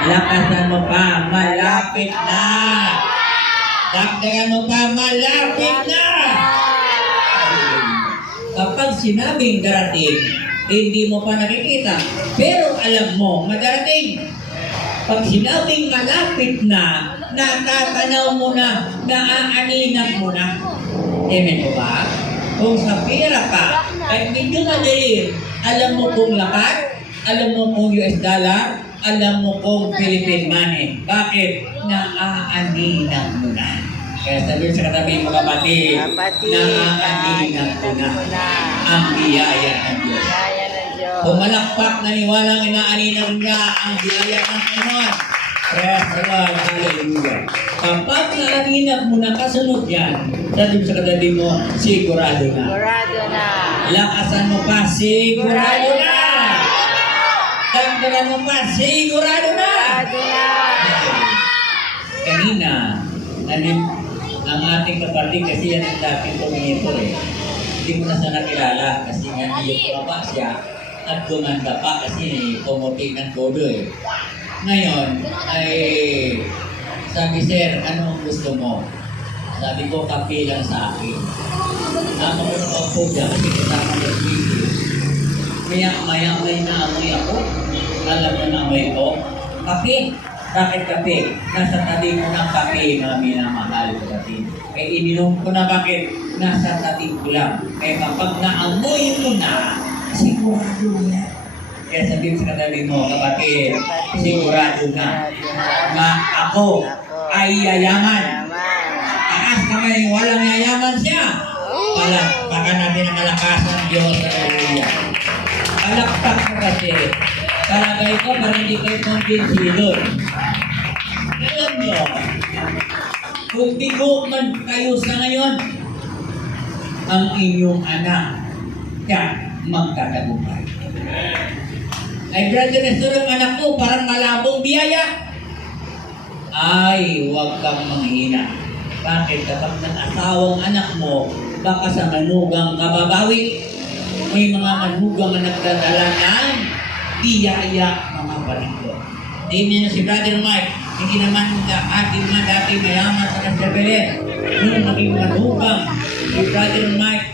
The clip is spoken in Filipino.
Lakasan mo pa, malapit na. Dagdagan mo pa, malapit na. Kapag sinabing darating, hindi mo pa nakikita. Pero alam mo, madarating. Pag sinabing malapit na, natatanaw mo na, naaaninag mo na. Amen mo ba? Kung sa pera ka, kahit medyo madilim, alam mo kung lakat, alam mo kung US dollar, alam mo kung Philippine money. Bakit? Naaaninag mo na. Kaya sabihin sa katabi mo kapatid, naaaninag mo na ang biyaya ng Diyos. Pumalakpak na niwalang inaaninag niya ang biyaya ng Panginoon. Praise the Lord, hallelujah. Kapag naaninag mo na kasunod yan, sabihin sa katabi mo, sigurado na. Sigurado na. Lakasan mo pa, sigurado na. Dagdagan mo pa, sigurado na. Sigurado na. Kanina, ang ating kapatid kasi yan ang dating tumingito eh. Hindi mo na siya nakilala kasi nga hindi pa siya at gumanda pa kasi pumuti ng todo eh. Ngayon, ay sabi, sir, ano ang gusto mo? Sabi ko, kape lang sa akin. Ako ko na po dyan kasi kasama ng video. Maya may naamoy ako. Alam mo na amoy ko. Kape. Bakit kape? Nasa tabi ko ng kape na minamahal ko dati. Eh ininom ko na bakit? Nasa tabi ko lang. Eh kapag naamoy mo na, sigurado na. Kaya sabihin sa katabi mo, kapatid, sigurado na. Ako ay yayaman. Taas naman, walang yayaman siya. Palakpakan natin ang malakas ng Diyos. Hallelujah. Palakpak ko kasi. Talagay ko para hindi kayo kumbinsido. Alam nyo, kung bigo man kayo sa ngayon, ang inyong anak, yan, magtatagumpay. Ay, brother Nestor, ang anak ko, parang malabong biyaya. Ay, huwag kang manghina. Bakit? Kapag nag-asawang anak mo, baka sa manugang kababawi. May mga manugang na nagdadala ng biyaya mga palito. Hindi na si Brother Mike, hindi naman ating mga dati mayaman sa Kasabele. Nung naging manugang, si Brother Mike,